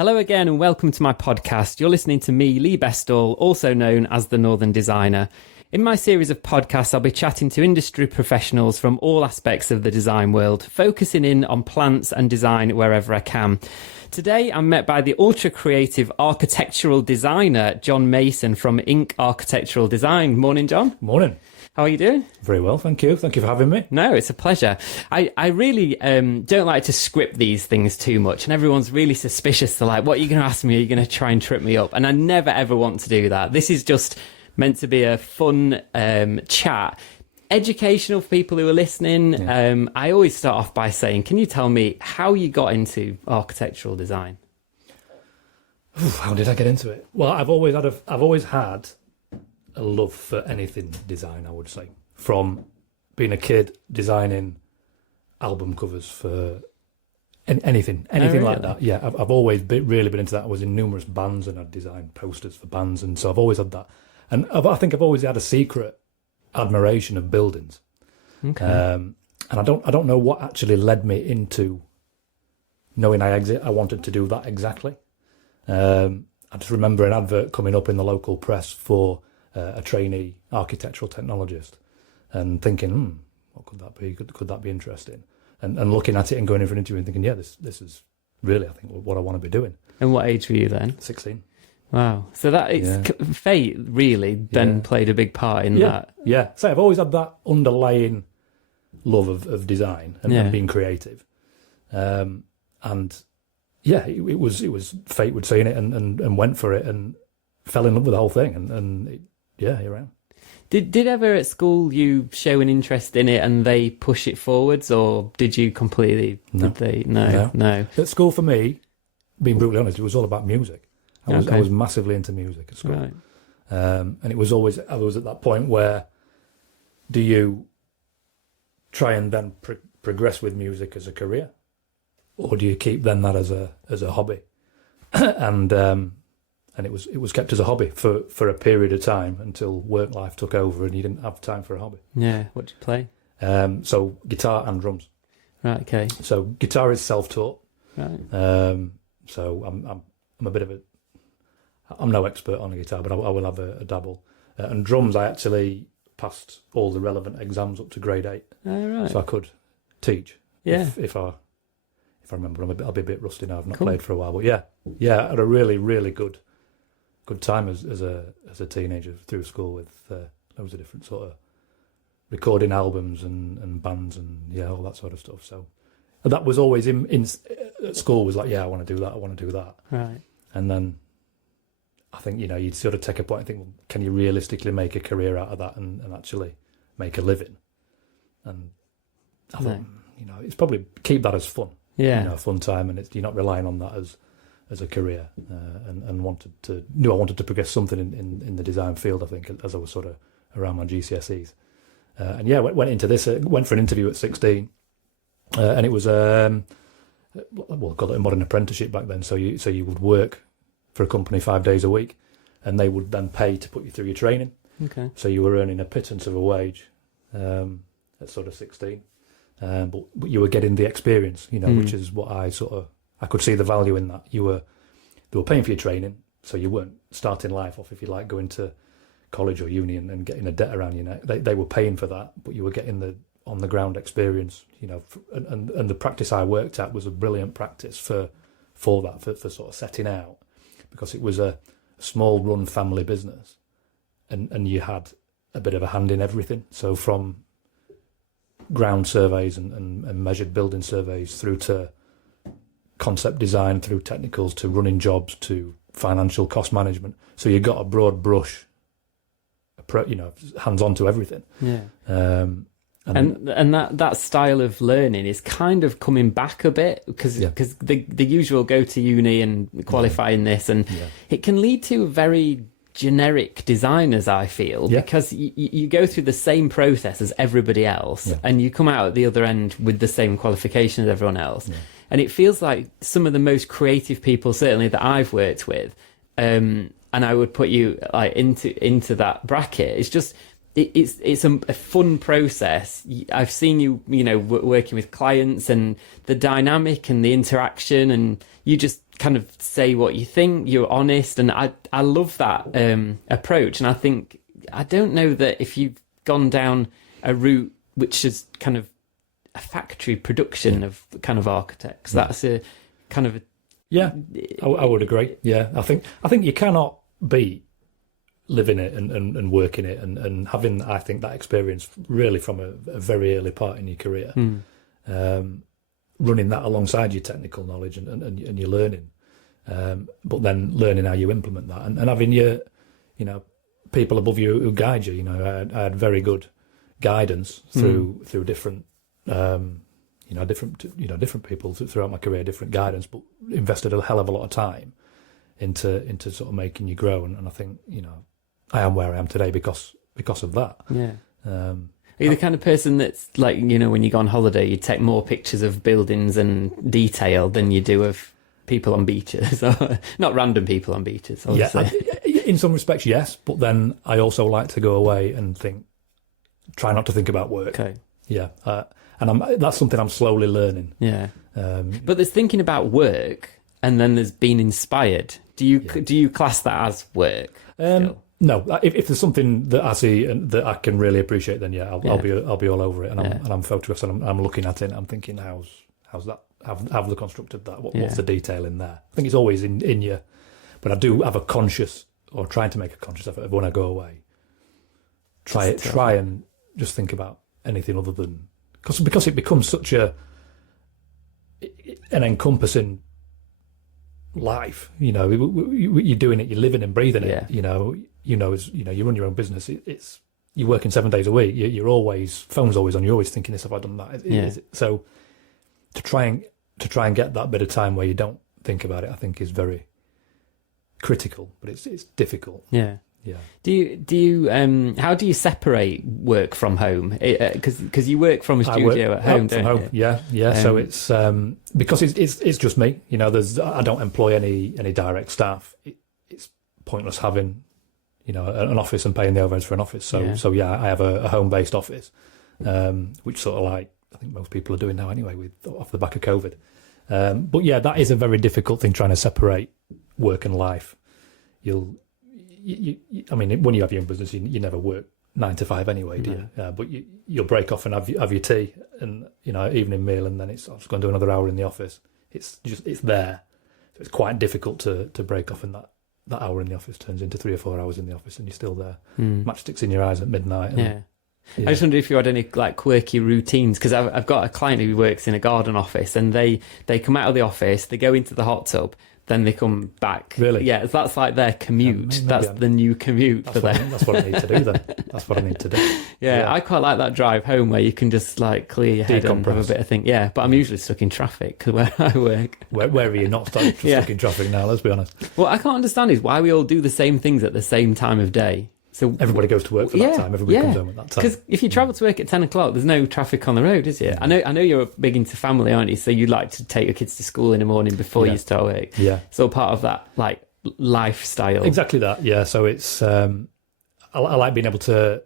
Hello again and welcome to my podcast. You're listening to me, Lee Bestall, also known as the Northern Designer. In my series of podcasts, I'll be chatting to industry professionals from all aspects of the design world, focusing in on plants and design wherever I can. Today, I'm met by the ultra-creative architectural designer, John Mason from Inc. Architectural Design. Morning, John. Morning. How are you doing? Very well, thank you. Thank you for having me. No, it's a pleasure. I really don't like to script these things too much, and everyone's really suspicious. They're like, what are you going to ask me? Are you going to try and trip me up? And I never, ever want to do that. This is just meant to be a fun chat. Educational for people who are listening. Yeah. I always start off by saying, can you tell me how you got into architectural design? How did I get into it? Well, I've always had a love for anything design, I would say. From being a kid, designing album covers for anything like that. Yeah, I've always really been into that. I was in numerous bands and I'd designed posters for bands, and so I've always had that. And I think I've always had a secret admiration of buildings. Okay. And I don't know what actually led me into knowing I wanted to do that exactly. I just remember an advert coming up in the local press for a trainee architectural technologist, and thinking, what could that be? Could that be interesting? And looking at it and going in for an interview and thinking, yeah, this is really, I think, what I want to be doing. And what age were you then? 16. Wow. So that fate really then played a big part in that. Yeah. So I've always had that underlying love of design and being creative. And yeah, it was fate would say in it, and went for it and fell in love with the whole thing. And here I am. Did ever at school you show an interest in it and they push it forwards, or did you completely? No. At school, for me, being brutally honest, it was all about music. I was massively into music at school, right. And it was always, I was at that point where, do you try and then progress with music as a career, or do you keep then that as a hobby? And it was kept as a hobby for a period of time until work life took over and you didn't have time for a hobby. Yeah, what do you play? So guitar and drums. Right. Okay. So guitar is self-taught. Right. So I'm a bit of I'm no expert on the guitar, but I will have a dabble. And drums, I actually passed all the relevant exams up to grade 8. Oh, right. So I could teach. Yeah. If I remember, I'll be a bit rusty now. I've not played for a while, but yeah, I had a really, really good time as a teenager through school with loads of different sort of recording albums and bands and all that sort of stuff. So that was always in at school, was like, I want to do that. Right. And then I think, you'd sort of take a point and think, well, can you realistically make a career out of that and actually make a living? And I thought, it's probably keep that as fun. Yeah. A fun time, and you're not relying on that as a career, and knew I wanted to progress something in the design field, I think, as I was sort of around my GCSEs. Went into this, went for an interview at 16, and it was, called it a modern apprenticeship back then. So you would work for a company 5 days a week, and they would then pay to put you through your training. Okay. So you were earning a pittance of a wage at sort of 16, but you were getting the experience, which is what I could see the value in that. They were paying for your training, so you weren't starting life off, if you like, going to college or uni and getting a debt around your neck. They were paying for that, but you were getting the on the ground experience, and the practice I worked at was a brilliant practice for that, for sort of setting out, because it was a small run family business, and you had a bit of a hand in everything. So from ground surveys and measured building surveys through to concept design, through technicals, to running jobs, to financial cost management. So you got a broad brush, hands on to everything. Yeah. And that style of learning is kind of coming back a bit, because the usual go to uni and qualify in this, and it can lead to very generic designers, I feel, because you go through the same process as everybody else, and you come out at the other end with the same qualification as everyone else. And it feels like some of the most creative people, certainly that I've worked with, and I would put you like into that bracket, it's just it's a fun process. I've seen you, working with clients, and the dynamic and the interaction, and you just kind of say what you think. You're honest, and I love that approach. And I don't know that if you've gone down a route which is kind of a factory production of kind of architects, that's a kind of I would agree. Yeah, I think you cannot beat living it and working it and having, I think, that experience really from a very early part in your career, running that alongside your technical knowledge and your learning, but then learning how you implement that and having your, people above you who guide you. I had very good guidance through different, different people throughout my career, different guidance, but invested a hell of a lot of time into sort of making you grow. And I think, I am where I am today because of that. Yeah. Are you the kind of person that's like, when you go on holiday, you take more pictures of buildings and detail than you do of people on beaches? Or not random people on beaches, obviously. Yeah, in some respects, yes. But then I also like to go away and try not to think about work. Okay. Yeah. And that's something I'm slowly learning. Yeah. But there's thinking about work, and then there's being inspired. Do you class that as work? No. If there's something that I see and that I can really appreciate, then I'll be all over it, and I'm focused, and I'm looking at it, and I'm thinking, how's that? How have they constructed that? What's the detail in there? I think it's always in you, but I do have a conscious, or trying to make a conscious effort of when I go away. Try and just think about anything other than because it becomes such an encompassing life. You're doing it, you're living and breathing it. You run your own business. You're working 7 days a week. You're always, phone's always on. You're always thinking, this, have I done that? So to try and get that bit of time where you don't think about it, I think is very critical, but it's difficult. Yeah. Yeah. Do you how do you separate work from home? Because you work from a studio at home, don't you? Yeah. So it's because it's just me. I don't employ any direct staff. It's pointless having an office and paying the overheads for an office. So I have a home-based office, which sort of like I think most people are doing now anyway, off the back of COVID. But yeah, that is a very difficult thing, trying to separate work and life. I mean, when you have your own business, you never work 9 to 5 anyway, do you? But you'll break off and have your tea and evening meal, and then I'm just going to do another hour in the office. It's there, so it's quite difficult to break off, and that hour in the office turns into 3 or 4 hours in the office, and you're still there. Matchsticks in your eyes at midnight. Yeah. I just wonder if you had any like quirky routines, because I've got a client who works in a garden office, and they come out of the office, they go into the hot tub, then they come back. Really? Yeah, that's like their commute. That's the new commute for them. That's what I need to do then. That's what I need to do. Yeah, I quite like that drive home where you can just like clear your head and have a bit of thing. Yeah, but I'm usually stuck in traffic where I work. Where are you not stuck in traffic now, let's be honest. What I can't understand is why we all do the same things at the same time of day. So everybody goes to work for that time. Everybody comes home at that time. Because if you travel to work at 10 o'clock, there's no traffic on the road, is there? I know you're big into family, aren't you? So you like to take your kids to school in the morning before you start work. Yeah. So part of that like lifestyle. Exactly that. Yeah. So it's I like being able to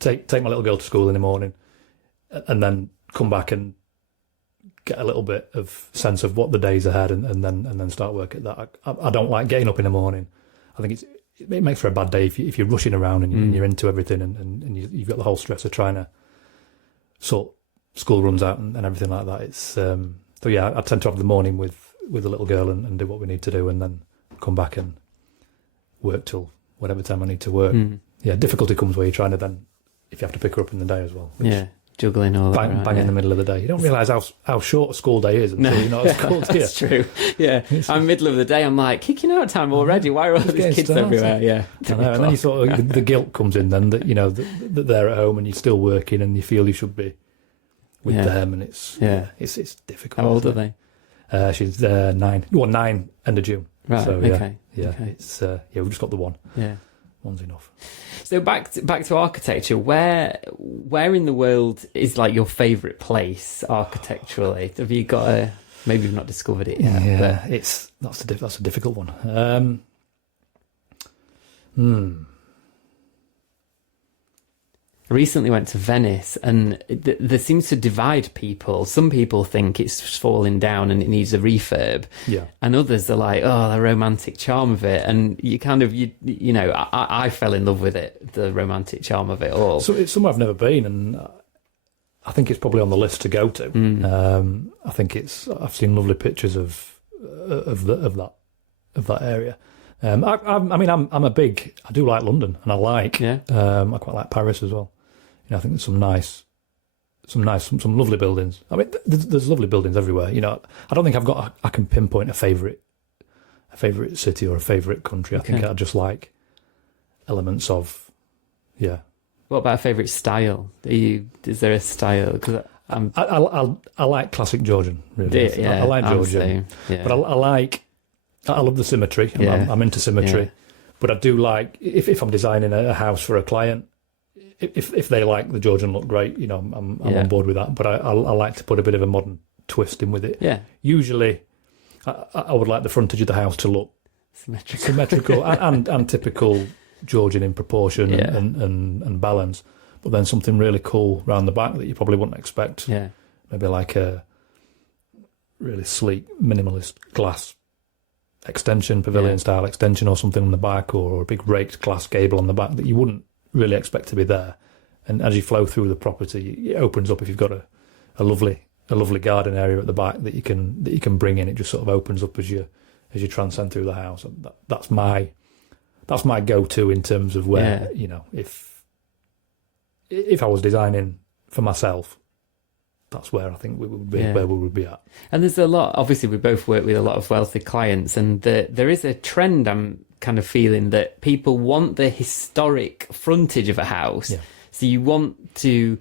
take my little girl to school in the morning, and then come back and get a little bit of sense of what the day's ahead, and then start work at that. I don't like getting up in the morning. I think it makes for a bad day if you're rushing around and you're into everything, and you've got the whole stress of trying to sort school runs out and everything like that. It's so I tend to have the morning with the little girl and do what we need to do, and then come back and work till whatever time I need to work. Yeah, difficulty comes where you're trying to then, if you have to pick her up in the day as well. Juggling all that. Bang in the middle of the day. You don't realise how short a school day is until you're not at school. That's true. Yeah. I'm middle of the day, I'm like, kicking out time already. Why are all these kids everywhere? Yeah. And then you sort of, the guilt comes in then that, that they're at home and you're still working and you feel you should be with them, and it's difficult. How old are they? She's 9. Well, 9 end of June. Right. So, okay. It's we've just got the one. Yeah. One's enough. So back to architecture. Where in the world is like your favourite place architecturally? Have you got maybe you've not discovered it yet? Yeah, but that's a difficult one. recently went to Venice, and there seems to divide people. Some people think it's falling down and it needs a refurb, and others are like, oh, the romantic charm of it. And you kind of, you know, I fell in love with it, the romantic charm of it all. So it's somewhere I've never been, and I think it's probably on the list to go to. I think I've seen lovely pictures of that area. I mean, I do like London, and I quite like Paris as well. You know, I think there's some lovely buildings. I mean, there's lovely buildings everywhere. You know, I don't think I can pinpoint a favourite city or a favourite country. I think I just like elements of, What about a favourite style? Is there a style? Because I like classic Georgian. Really, I like Georgian, but I love the symmetry. I'm into symmetry, but I do like if I'm designing a house for a client. If they like the Georgian look, great. You know, I'm on board with that. But I like to put a bit of a modern twist in with it. Yeah. Usually, I would like the frontage of the house to look symmetrical and typical Georgian in proportion and balance. But then something really cool round the back that you probably wouldn't expect. Yeah. Maybe like a really sleek minimalist glass extension, pavilion style extension, or something on the back, or a big raked glass gable on the back that you wouldn't really expect to be there. And as you flow through the property, it opens up. If you've got a lovely garden area at the back that you can bring in, it just sort of opens up as you transcend through the house. And that's my go-to in terms of where, you know, if I was designing for myself, that's where I think we would be, where we would be at. And there's a lot, obviously we both work with a lot of wealthy clients, and there is a trend I'm kind of feeling that people want the historic frontage of a house. Yeah. So you want to,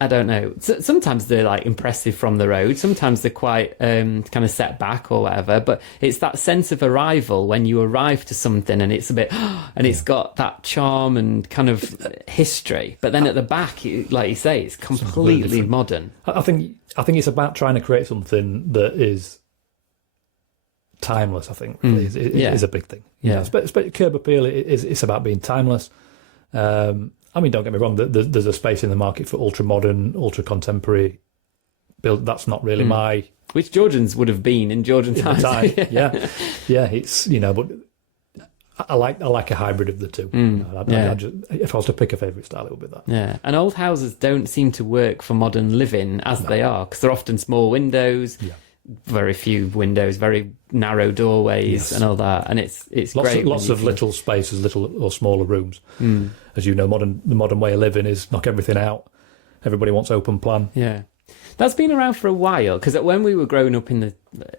I don't know, sometimes they're like impressive from the road, sometimes they're quite kind of set back or whatever, but it's that sense of arrival when you arrive to something and it's a bit, and it's got that charm and kind of history, but then at the back, like you say, it's completely modern. I think it's about trying to create something that is timeless. I think is a big thing. Yeah, curb appeal it's about being timeless. I mean, don't get me wrong. There's a space in the market for ultra modern, ultra contemporary build. That's not really which Georgians would have been in Georgian times. Yeah. It's, you know, but I like a hybrid of the two. If I was to pick a favourite style, it would be that. Yeah, and old houses don't seem to work for modern living as they are, because they're often small windows. Yeah. Very few windows, very narrow doorways, and all that, and it's great. Lots of little spaces, little or smaller rooms. As you know, the modern way of living is knock everything out. Everybody wants open plan. Yeah, that's been around for a while, because when we were growing up in the,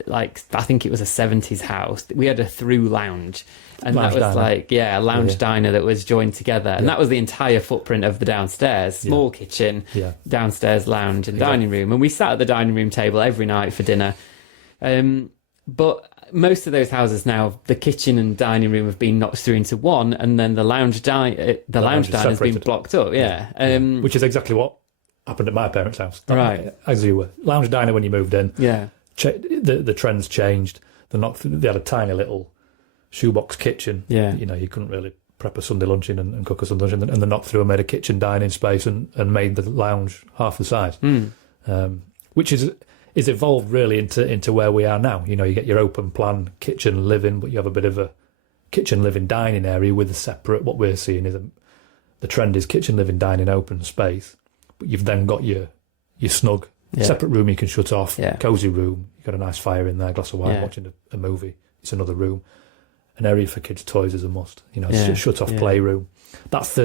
like, I think it was a 70s house, we had a through lounge. And that was diner. A lounge diner that was joined together. And that was the entire footprint of the downstairs. Small kitchen, downstairs lounge and dining room. And we sat at the dining room table every night for dinner. But most of those houses now, the kitchen and dining room have been knocked through into one, and then the lounge diner has been blocked up. Which is exactly what happened at my parents' house. Right. As you were. Lounge diner when you moved in. Yeah. The trends changed. They had a tiny little shoebox kitchen. Yeah. You know, you couldn't really prep a Sunday lunch in and cook a Sunday lunch, and they knocked through and made a kitchen dining space and made the lounge half the size. Which is evolved really into where we are now. You know, you get your open plan kitchen living, but you have a bit of a kitchen living dining area with a separate, what we're seeing is the trend is kitchen living dining open space, but you've then got your snug separate room you can shut off, cozy room, you've got a nice fire in there, glass of wine, watching a movie, it's another room. An area for kids' toys is a must. You know, it's a shut-off playroom. That's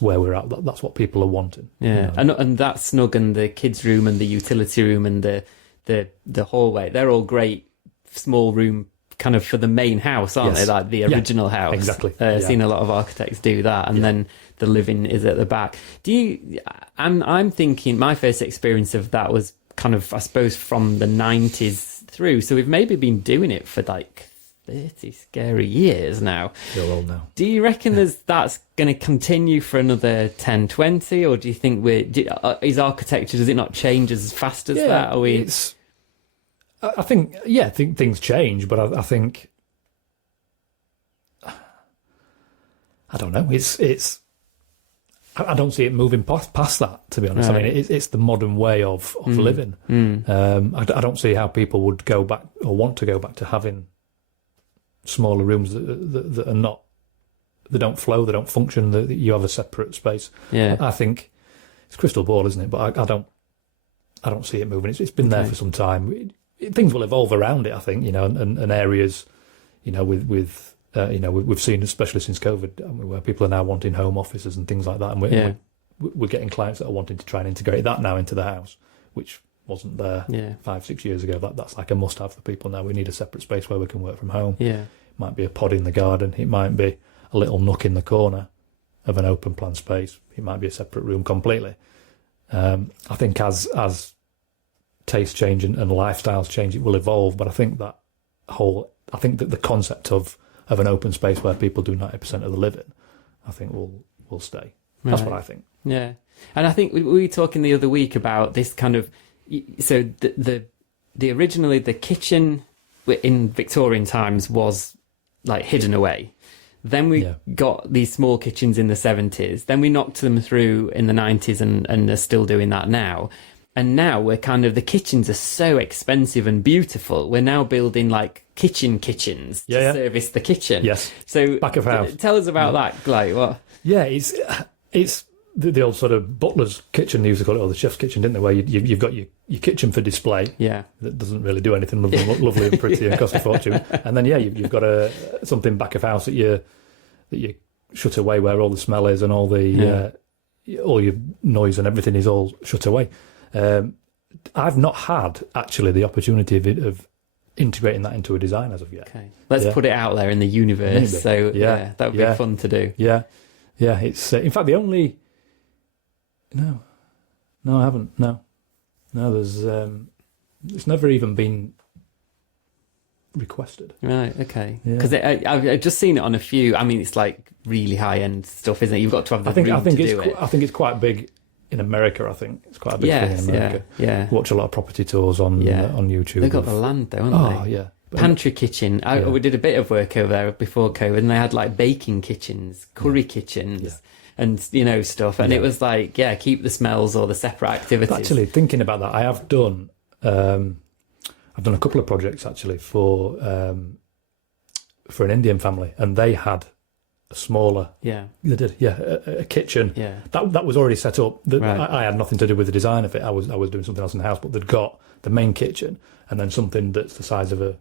where we're at. That's what people are wanting. Yeah, you know? and that snug and the kids' room and the utility room and the hallway, they're all great small room kind of for the main house, aren't they? Like the original house. Exactly. Seen a lot of architects do that, and then the living is at the back. I'm thinking my first experience of that was kind of, I suppose, from the 90s through. So we've maybe been doing it for like 30 scary years now. You're old now. Do you reckon that's going to continue for another 10, 20, or do you think is architecture, does it not change as fast as that? I think things change, but I think, I don't know, I don't see it moving past that, to be honest. Right. I mean, it's the modern way of living. I don't see how people would go back or want to go back to having smaller rooms that are not, they don't flow, they don't function, that you have a separate space. Yeah. I think it's crystal ball, isn't it? But I don't see it moving. It's been there for some time. Things will evolve around it, I think, and areas, we've seen, especially since COVID, where people are now wanting home offices and things like that, and we're getting clients that are wanting to try and integrate that now into the house, which wasn't there 5-6 years ago. That's like a must-have for people now. We need a separate space where we can work from home. Yeah, it might be a pod in the garden. It might be a little nook in the corner of an open plan space. It might be a separate room completely. I think as tastes change and lifestyles change, it will evolve. But I think that the concept of an open space where people do 90% of the living, I think will stay. That's what I think. Yeah, and I think we were talking the other week about this kind of. So the originally the kitchen in Victorian times was like hidden away. Then we got these small kitchens in the 70s. Then we knocked them through in the 90s and are still doing that now. And now we're the kitchens are so expensive and beautiful. We're now building like kitchens to service the kitchen. Yes. So back of house. Tell us about that, like what? Yeah, it's the old sort of butler's kitchen, they used to call it, or the chef's kitchen, didn't they? Where you've got your kitchen for display. Yeah. That doesn't really do anything lovely and pretty and cost a fortune. And then you've got something back of house that you shut away, where all the smell is and all your noise and everything is all shut away. I've not had actually the opportunity of integrating that into a design as of yet. Okay, let's put it out there in the universe. Maybe. So that would be fun to do. Yeah. It's in fact the only. No, I haven't. No. There's it's never even been requested. Right. Okay. Because I've just seen it on a few. I mean, it's like really high end stuff, isn't it? You've got to have the room to do it. I think it's quite big. In America, I think it's quite a big thing in America. Yeah. Watch a lot of property tours on YouTube. They've got the land though, haven't they? Yeah. Pantry kitchen. We did a bit of work over there before COVID, and they had like baking kitchens, curry kitchens, and stuff. And it was like, keep the smells or the separate activities. Actually, thinking about that, I have done. I've done a couple of projects actually for an Indian family, and they had. Smaller, they did, a kitchen. That was already set up. I had nothing to do with the design of it. I was doing something else in the house, but they'd got the main kitchen and then something that's the size of a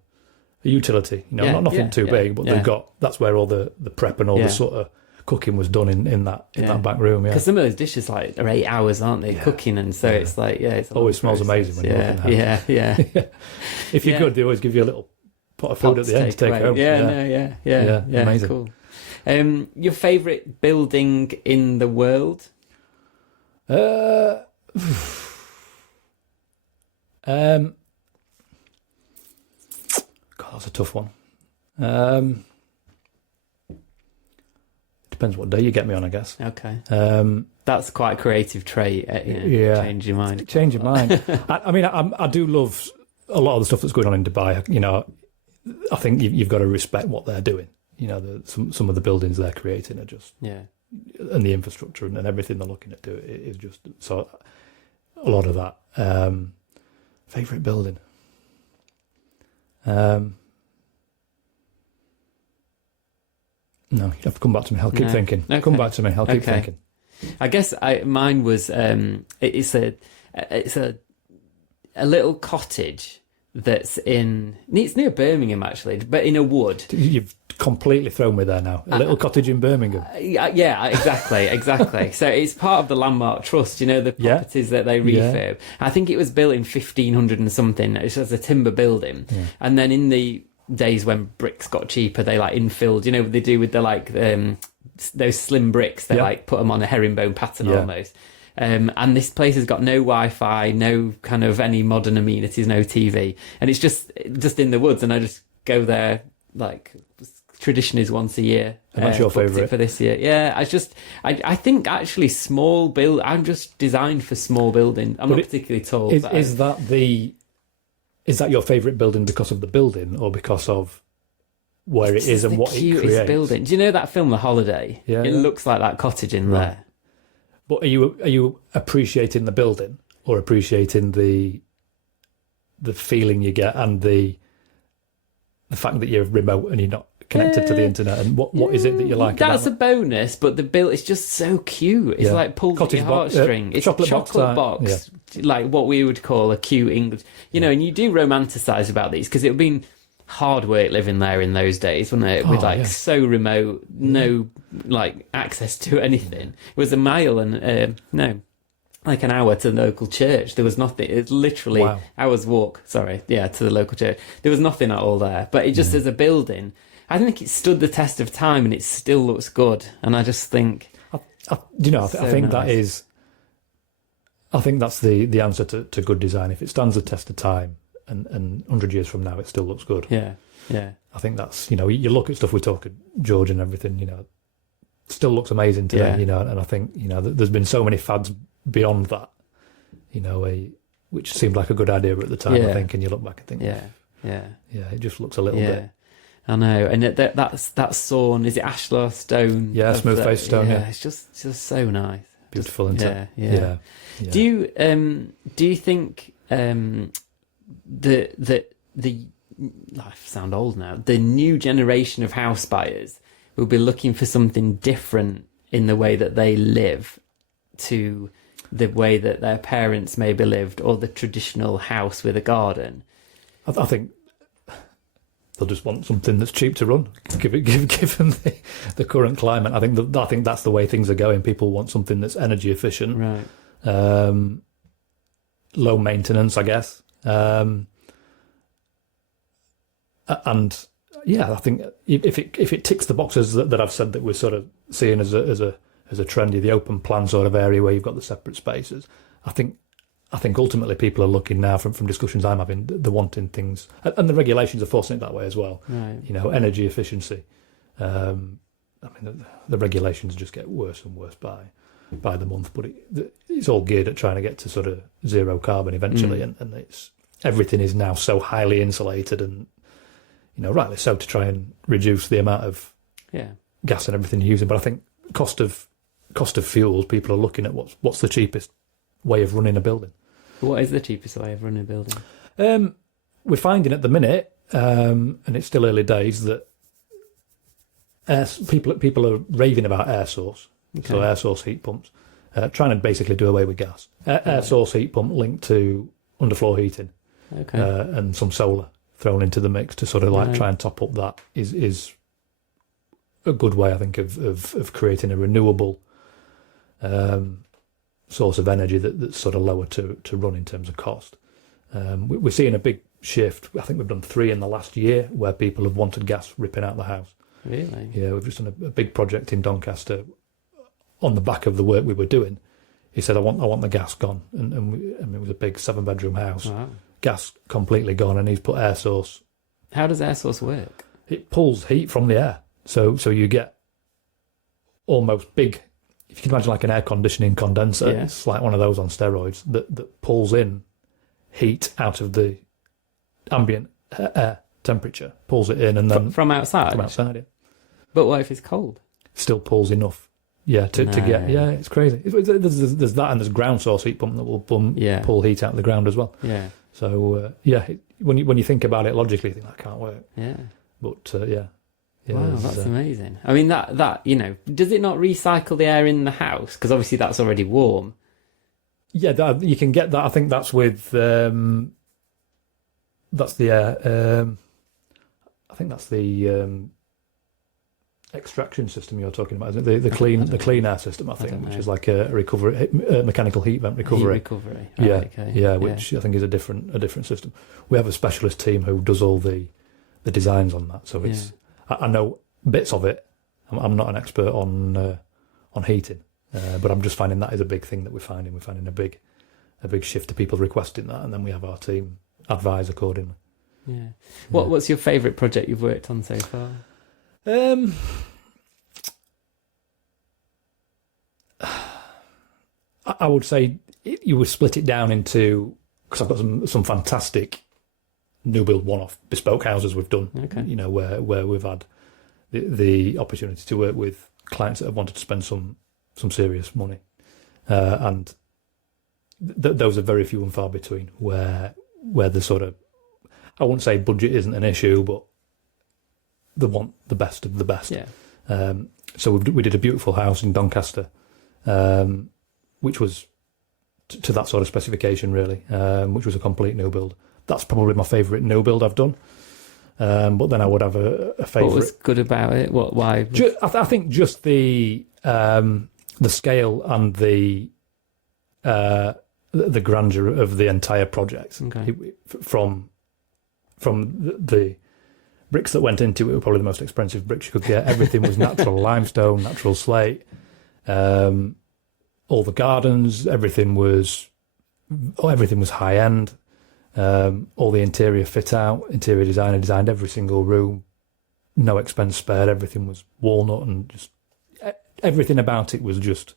utility. Nothing too big, but they've got. That's where all the prep and all the sort of cooking was done in that back room. Yeah, because some of those dishes are 8 hours, aren't they, cooking? And so it's like it always smells amazing when you look in the house. Yeah. If you're good, they always give you a little pot of food at the end to take home. Yeah, amazing. Cool. Your favourite building in the world? God, that's a tough one. Depends what day you get me on, I guess. Okay. That's quite a creative trait. Change your mind. Change your mind. I do love a lot of the stuff that's going on in Dubai. I think you've got to respect what they're doing. Some of the buildings they're creating are just and the infrastructure and everything they're looking at do it is just so. A lot of that. Favorite building. No, you have to come back to me. I'll keep thinking. Okay. Come back to me. I'll keep thinking. I guess mine was it's a little cottage that's it's near Birmingham actually, but in a wood. You've completely thrown me there now. A little cottage in Birmingham. Yeah, exactly. So it's part of the Landmark Trust, the properties that they refurb. I think it was built in 1500 and something. It's just a timber building. Yeah. And then in the days when bricks got cheaper, they infilled, what they do with the those slim bricks, they put them on a herringbone pattern almost. And this place has got no Wi-Fi, no kind of any modern amenities, no TV, and it's just in the woods. And I just go there tradition is once a year. And that's your favourite for this year? Yeah, I think actually small build. I'm just designed for small building. I'm not particularly tall. Is that your favourite building because of the building or because of where it is and what it creates? Building. Do you know that film The Holiday? Yeah, it looks like that cottage in there. But are you appreciating the building or appreciating the feeling you get and the fact that you're remote and you're not connected to the internet, and what is it that you like that's about a bonus, but the build is just so cute. It's like pulls at your heartstring. It's chocolate box, like what we would call a cute English, and you do romanticize about these because it would be hard work living there in those days, wasn't it? With so remote, no like access to anything. It was a mile and like an hour to the local church. There was nothing. It's literally hours walk. Sorry, to the local church. There was nothing at all there. But it just as a building, I think it stood the test of time, and it still looks good. And I just think, I think nice. I think that's the answer to good design. If it stands the test of time, and 100 years from now, it still looks good. Yeah. I think that's you look at stuff we talk at George and everything. It still looks amazing today. And I think there's been so many fads beyond that. Which seemed like a good idea at the time. I think, and you look back and think, it just looks a little bit. I know, and that sawn, is it ashlar stone? Yeah, smooth face stone. Yeah, it's just so nice, beautiful, isn't it? Yeah. Do you think the I sound old now, the new generation of house buyers will be looking for something different in the way that they live to the way that their parents maybe lived, or the traditional house with a garden? I think they'll just want something that's cheap to run, given the current climate. I think that's the way things are going. People want something that's energy efficient, right? Low maintenance, I guess. And I think if it ticks the boxes that I've said that we're sort of seeing as a trendy, the open plan sort of area where you've got the separate spaces, I think ultimately people are looking now from discussions I'm having, they're wanting things, and the regulations are forcing it that way as well. Right. Energy efficiency. The regulations just get worse and worse by the month, but it's all geared at trying to get to sort of zero carbon eventually, and everything is now so highly insulated, and rightly so, to try and reduce the amount of gas and everything you're using. But I think cost of fuels, people are looking at what's the cheapest way of running a building. What is the cheapest way of running a building? We're finding at the minute, and it's still early days, that people are raving about air source. Okay. So air source heat pumps, trying to basically do away with gas. Air source heat pump linked to underfloor heating, and some solar thrown into the mix to sort of try and top up that is a good way, I think, of creating a renewable source of energy that's sort of lower to run in terms of cost. We're seeing a big shift. I think we've done 3 in the last year where people have wanted gas ripping out the house. Really? Yeah, we've just done a big project in Doncaster on the back of the work we were doing. He said, I want the gas gone. And it was a big 7-bedroom house. Wow. Gas completely gone, and he's put air source. How does air source work? It pulls heat from the air. So you get almost big, if you can imagine like an air conditioning condenser, it's like one of those on steroids that pulls in heat out of the ambient air temperature, pulls it in, and then from outside. From outside, yeah. But what if it's cold? Still pulls enough, to get. Yeah, it's crazy. There's that, and there's ground source heat pump that will pull heat out of the ground as well. Yeah. So when you think about it logically, you think that can't work. Yeah. But wow, that's amazing. I mean, that does it not recycle the air in the house? Because obviously that's already warm. Yeah, you can get that. I think that's with that's the air. I think that's the extraction system you're talking about, isn't it? The clean air system, I think, which is like a recovery, mechanical heat vent recovery. Heat recovery. Which I think is a different system. We have a specialist team who does all the designs on that, so it's. I know bits of it. I'm not an expert on heating, but I'm just finding that is a big thing that we're finding. We're finding a big shift to people requesting that, and then we have our team advise accordingly. Yeah. What's your favourite project you've worked on so far? I would say you would split it down into, because I've got some fantastic new build one-off bespoke houses we've done. Okay. Where we've had the opportunity to work with clients that have wanted to spend some serious money. and those are very few and far between where the sort of, I wouldn't say budget isn't an issue, but they want the best of the best. Yeah. So we did a beautiful house in Doncaster, which was to that sort of specification, really, which was a complete new build. That's probably my favourite new build I've done. But then I would have a favourite. What was good about it? Why? I think just the scale and the grandeur of the entire project. Okay. From the bricks that went into it were probably the most expensive bricks you could get. Everything was natural limestone, natural slate. All the gardens, everything was high end. All the interior fit out, interior designer designed every single room, no expense spared. Everything was walnut, and just everything about it was just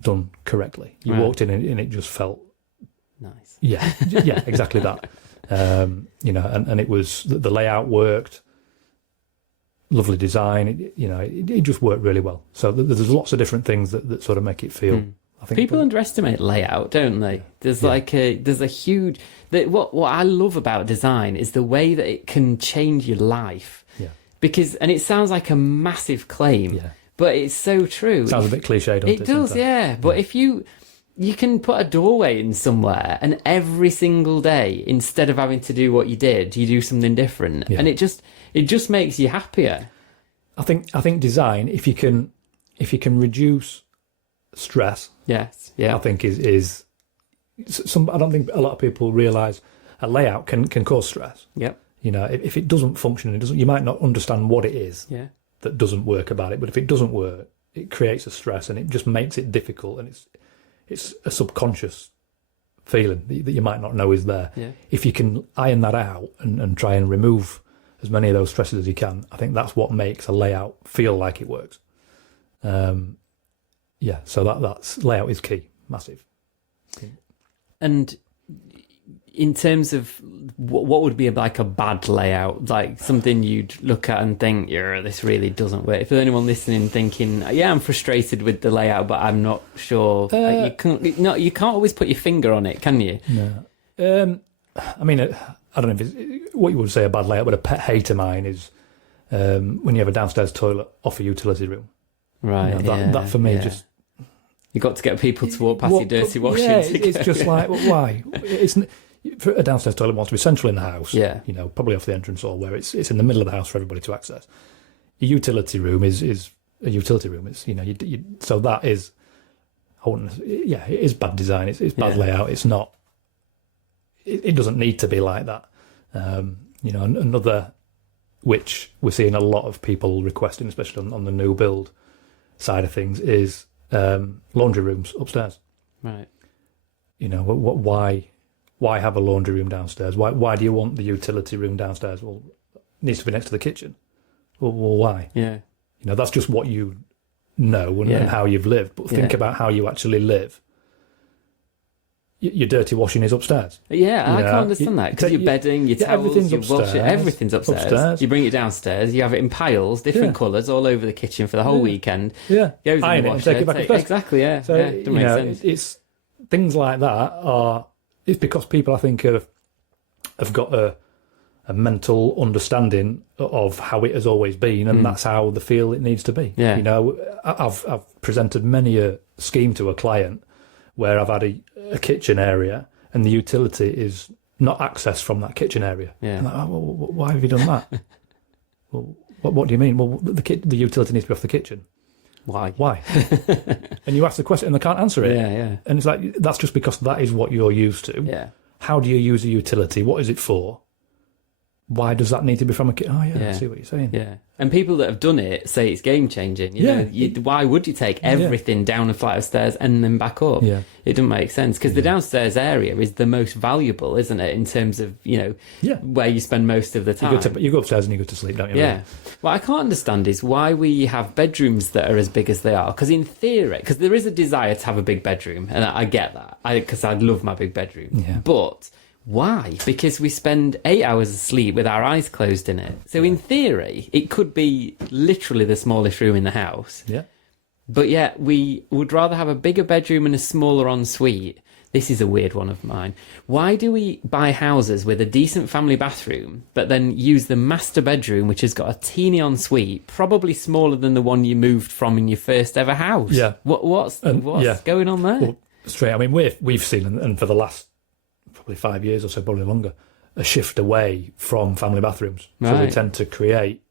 done correctly. You walked in and it just felt nice. Yeah, exactly that. And it was, the layout worked, lovely design. It just worked really well. So there's lots of different things that sort of make it feel. I think people underestimate layout, don't they? There's a huge. What I love about design is the way that it can change your life. Yeah. And it sounds like a massive claim. Yeah. But it's so true. Sounds a bit cliched, doesn't it? It does, yeah. But if you can put a doorway in somewhere, and every single day, instead of having to do what you did, you do something different, and it just makes you happier. I think design, if you can reduce stress, yes, yeah, I think is some. I don't think a lot of people realise a layout can cause stress. Yep. If it doesn't function, you might not understand what it is. Yeah. That doesn't work about it, but if it doesn't work, it creates a stress, and it just makes it difficult, and it's a subconscious feeling that you might not know is there. Yeah. If you can iron that out and try and remove as many of those stresses as you can, I think that's what makes a layout feel like it works. So that's layout is key, massive. And in terms of what would be like a bad layout, like something you'd look at and think, yeah, this really doesn't work. If there's anyone listening thinking, yeah, I'm frustrated with the layout, but I'm not sure. You can't always put your finger on it, can you? No. I mean, I don't know if it's what you would say a bad layout, but a pet hate of mine is when you have a downstairs toilet off a utility room. Right. That for me just. You got to get people to walk past your dirty washing. Yeah, it's just like, why? For a downstairs toilet wants to be central in the house. Yeah. Probably off the entrance hall where it's in the middle of the house for everybody to access. A utility room is a utility room. It's so that is, it is bad design. It's bad layout. It's not. It doesn't need to be like that. Another which we're seeing a lot of people requesting, especially on the new build side of things, is laundry rooms upstairs. Right. Why have a laundry room downstairs? Why do you want the utility room downstairs? Well, it needs to be next to the kitchen. Well, why? Yeah. That's just what you know and how you've lived. But think about how you actually live. Your dirty washing is upstairs. Yeah, I can't understand that. Because your bedding, your towels, your washing, everything's upstairs. You bring it downstairs, you have it in piles, different colours, all over the kitchen for the whole weekend. Yeah. Goes in Iron the it and washer. take it back upstairs. Exactly, yeah. So, doesn't make sense. It's things like that it's because people, I think, have got a mental understanding of how it has always been, and that's how they feel it needs to be. Yeah. I've presented many a scheme to a client where I've had a kitchen area and the utility is not accessed from that kitchen area. Yeah. And why have you done that? Well, what do you mean? Well, the utility needs to be off the kitchen. Why? And you ask the question and they can't answer it. Yeah. And it's like, that's just because that is what you're used to. Yeah. How do you use a utility? What is it for? Why does that need to be from a kitchen? Oh, yeah, I see what you're saying. Yeah. And people that have done it say it's game changing. Why would you take everything down a flight of stairs and then back up? Yeah. It doesn't make sense because the downstairs area is the most valuable, isn't it, in terms of, where you spend most of the time. You go upstairs and you go to sleep, don't you? Yeah. What I can't understand is why we have bedrooms that are as big as they are. Because in theory, because there is a desire to have a big bedroom, and I get that, because I love my big bedroom. Yeah. But why? Because we spend 8 hours asleep with our eyes closed in it. So in theory, it could be literally the smallest room in the house. Yeah. But yet we would rather have a bigger bedroom and a smaller ensuite. This is a weird one of mine. Why do we buy houses with a decent family bathroom, but then use the master bedroom, which has got a teeny ensuite, probably smaller than the one you moved from in your first ever house? Yeah. What's going on there? Well, straight. I mean, we've seen, and for the last probably 5 years or so, probably longer, a shift away from family bathrooms. So we tend to create,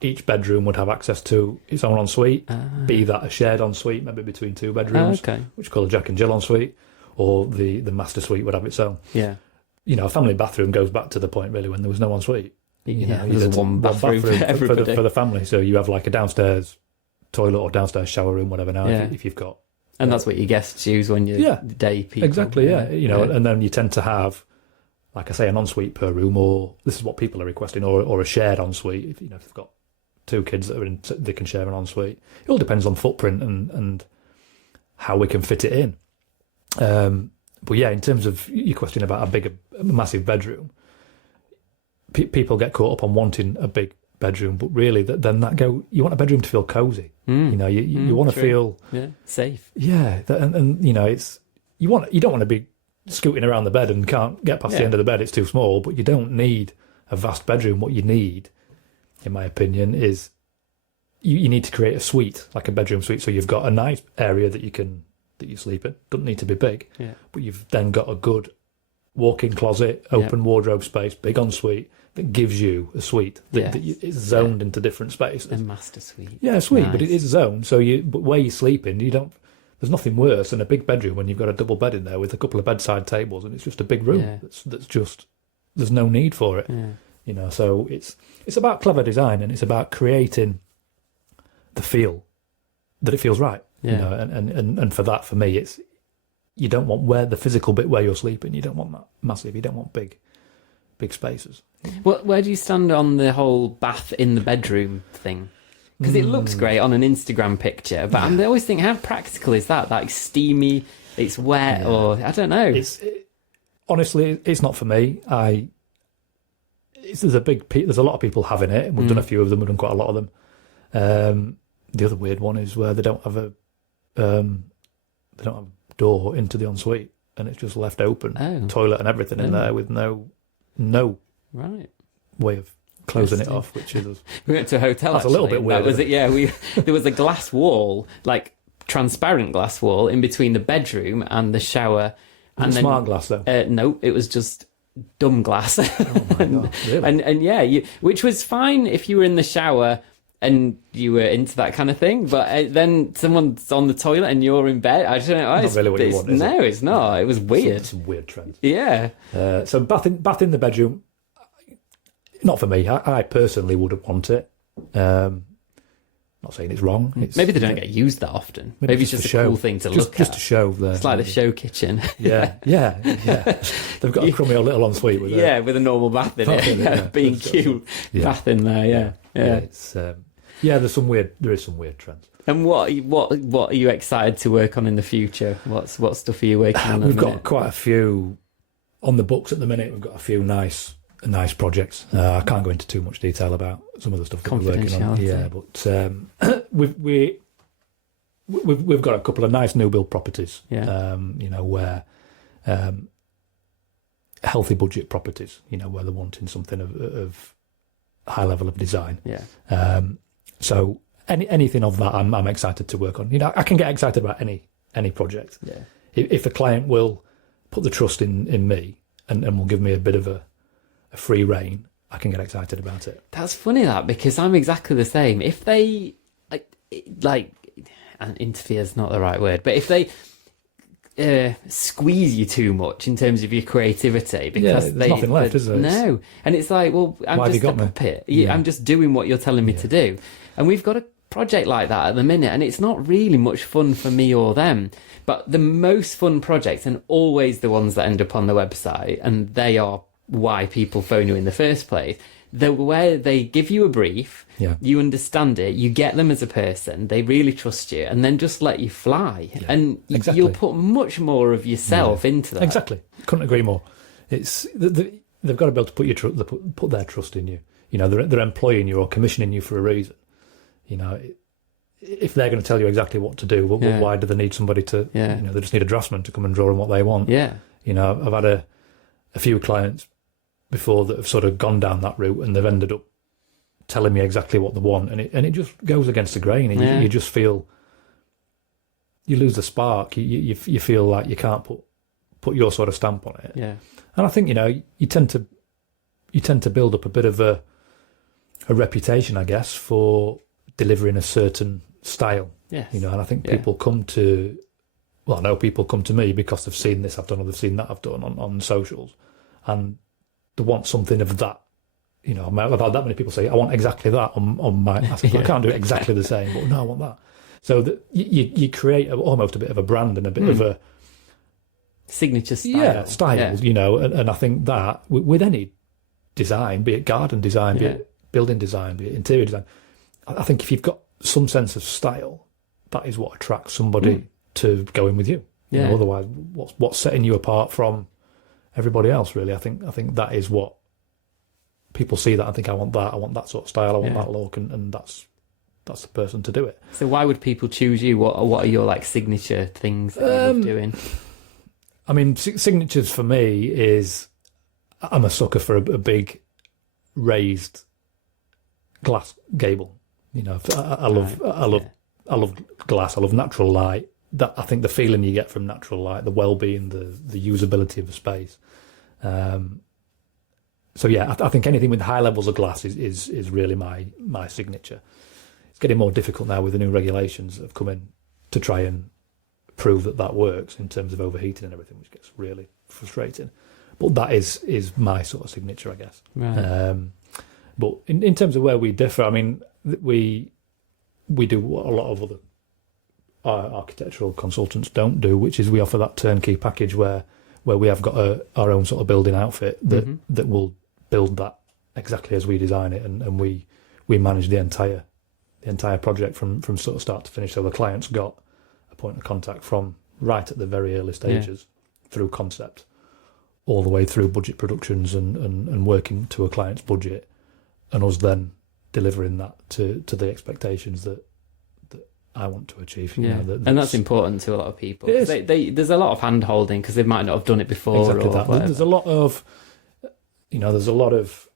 each bedroom would have access to its own ensuite, be that a shared ensuite, maybe between two bedrooms, which is called a Jack and Jill ensuite, or the master suite would have its own. Yeah. You know, a family bathroom goes back to the point, really, when there was no ensuite. There's one bathroom for everybody. For the family. So you have like a downstairs toilet or downstairs shower room, whatever now, if you've got... And that's what your guests use when you're day people. Exactly, You know, and then you tend to have, like I say, an ensuite per room, or this is what people are requesting, or a shared ensuite. If they've got two kids that are in, they can share an ensuite. It all depends on footprint and how we can fit it in. But yeah, in terms of your question about a massive bedroom, people get caught up on wanting a big bedroom, but really, you want a bedroom to feel cozy. You know, you want to feel safe. Yeah, and you know, you don't want to be scooting around the bed and can't get past the end of the bed. It's too small. But you don't need a vast bedroom. What you need, in my opinion, is you need to create a suite, like a bedroom suite, so you've got a nice area that you sleep in. Doesn't need to be big, but you've then got a good walk-in closet, open wardrobe space, big ensuite that gives you a suite that is zoned into different spaces. A master suite. Yeah, a suite, but it is zoned. So but where you sleep in, there's nothing worse than a big bedroom when you've got a double bed in there with a couple of bedside tables, and it's just a big room. That's just, there's no need for it. You know, so it's about clever design, and it's about creating the feel that it feels right. You know, and for me, it's, you don't want the physical bit where you're sleeping. You don't want that massive. You don't want big spaces. Where do you stand on the whole bath in the bedroom thing? Because it looks great on an Instagram picture, but I always think, how practical is that? Like steamy, it's wet, or I don't know. Honestly, it's not for me. There's a lot of people having it, and we've done a few of them. We've done quite a lot of them. The other weird one is where they don't have a door into the ensuite, and it's just left open, toilet and everything in there with no way of closing it off, which is we went to a hotel. That's a little bit weird. That was it. Yeah, there was a glass wall, like transparent glass wall, in between the bedroom and the shower. And then, smart glass though? No, it was just dumb glass. Oh my God, really? and which was fine if you were in the shower and you were into that kind of thing, but then someone's on the toilet and you're in bed. I don't know. Not really what you want, is it? No, it's not. It was weird. Some weird trends. Yeah. So bath in the bedroom, not for me. I personally wouldn't want it. Not saying it's wrong. Maybe they don't get used that often. Maybe it's just a cool thing to look at. Just to show. It's like the show kitchen. Yeah. They've got a crummy old little ensuite with it. With a normal bath in it. Being cute. Bath in there, it's there is some weird trends. And what are you excited to work on in the future? What stuff are you working on? We've got quite a few on the books at the minute. We've got a few nice projects. I can't go into too much detail about some of the stuff that we're working on. Yeah, but we've got a couple of nice new build properties. Yeah. Where healthy budget properties. Where they're wanting something of high level of design. Yeah. So anything of that, I'm excited to work on. I can get excited about any project. Yeah. If a client will put the trust in me and will give me a bit of a free rein, I can get excited about it. That's funny, because I'm exactly the same. If they like and interfere is not the right word, but if they squeeze you too much in terms of your creativity, because there's nothing left, is there? No, and it's like, well, I'm just a puppet. I'm just doing what you're telling me to do, and we've got a project like that at the minute, and it's not really much fun for me or them. But the most fun projects, and always the ones that end up on the website, and they are why people phone you in the first place, where they give you a brief, you understand it, you get them as a person, they really trust you, and then just let you fly. Yeah, and you'll put much more of yourself into that. Exactly. Couldn't agree more. It's they've got to be able to put their trust in you. They're employing you or commissioning you for a reason. if they're going to tell you exactly what to do, why do they need somebody to? They just need a draftsman to come and draw them what they want. Yeah. I've had a few clients before that have sort of gone down that route, and they've ended up telling me exactly what they want, and it just goes against the grain. And you just feel you lose the spark. You feel like you can't put your sort of stamp on it. Yeah. And I think you tend to build up a bit of a reputation, I guess, for delivering a certain style. Yes. And I think people come to. Well, I know people come to me because they've seen this I've done, or they've seen that I've done on socials, and they want something of that. I've had that many people say, I want exactly that on my... I can't do it exactly the same, but no, I want that. So that you create almost a bit of a brand and a bit of a... signature style. Yeah, style, and I think that with any design, be it garden design, be it building design, be it interior design, I think if you've got some sense of style, that is what attracts somebody to go in with you. Otherwise, what's setting you apart from everybody else, really? I think that is what people see, that I think I want that sort of style, I want that look, and that's the person to do it. So why would people choose you? What are your signature things that you love doing? I mean, signatures for me is, I'm a sucker for a big raised glass gable. I love glass. I love natural light. That, I think the feeling you get from natural light, the well-being, the usability of the space. So yeah, I think anything with high levels of glass is really my signature. It's getting more difficult now with the new regulations that have come in to try and prove that works in terms of overheating and everything, which gets really frustrating. But that is my sort of signature, I guess. Right. But in terms of where we differ, I mean, we do what a lot of other architectural consultants don't do, which is we offer that turnkey package where we have got our own sort of building outfit that will build that exactly as we design it, and we manage the entire project from sort of start to finish. So the client's got a point of contact from right at the very early stages through concept all the way through budget productions and working to a client's budget, and us then delivering that to the expectations that I want to achieve. And that's important to a lot of people. There's a lot of hand holding because they might not have done it before. Exactly that. There's a lot of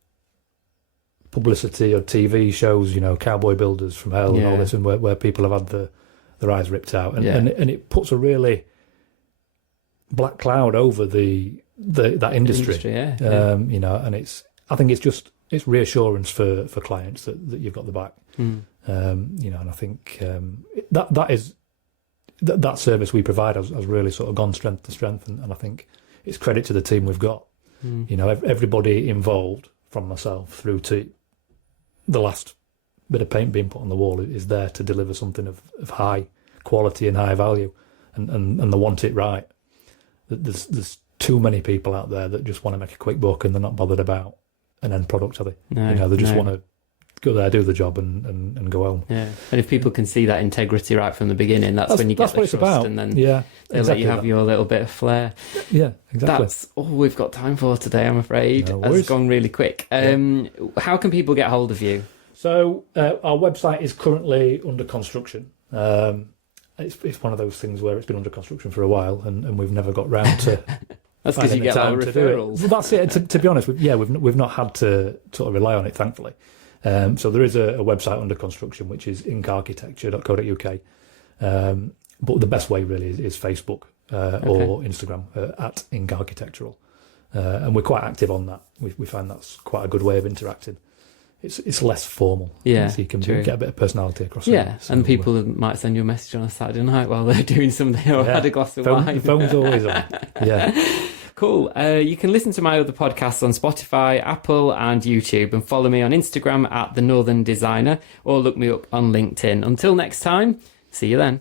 publicity or TV shows, Cowboy Builders from Hell and all this, and where people have had their eyes ripped out, and it puts a really black cloud over that industry. And I think it's reassurance for clients that you've got the back. And I think that service we provide has really sort of gone strength to strength, and I think it's credit to the team we've got. Everybody involved, from myself through to the last bit of paint being put on the wall, is there to deliver something of high quality and high value, and they want it right. There's too many people out there that just want to make a quick buck, and they're not bothered about an end product, are they? They just want to go there, do the job, and go home. Yeah, and if people can see that integrity right from the beginning, that's when you get the trust, about. And then they let you have your little bit of flair. Yeah, exactly. That's all we've got time for today, I'm afraid. It's gone really quick. How can people get hold of you? So our website is currently under construction. It's one of those things where it's been under construction for a while, and we've never got round to. That's because you get a lot of referrals. Well, that's it. To be honest, we've not had to sort of rely on it, thankfully. So there is a website under construction, which is inkarchitecture.co.uk. But the best way really is Facebook or Instagram at inkarchitectural. And we're quite active on that. We find that's quite a good way of interacting. It's less formal. Yeah, so you can get a bit of personality across. Yeah, so, and people might send you a message on a Saturday night while they're doing something or had a glass of wine. The phone's always on. Yeah. Cool. You can listen to my other podcasts on Spotify, Apple and YouTube, and follow me on Instagram at The Northern Designer, or look me up on LinkedIn. Until next time, see you then.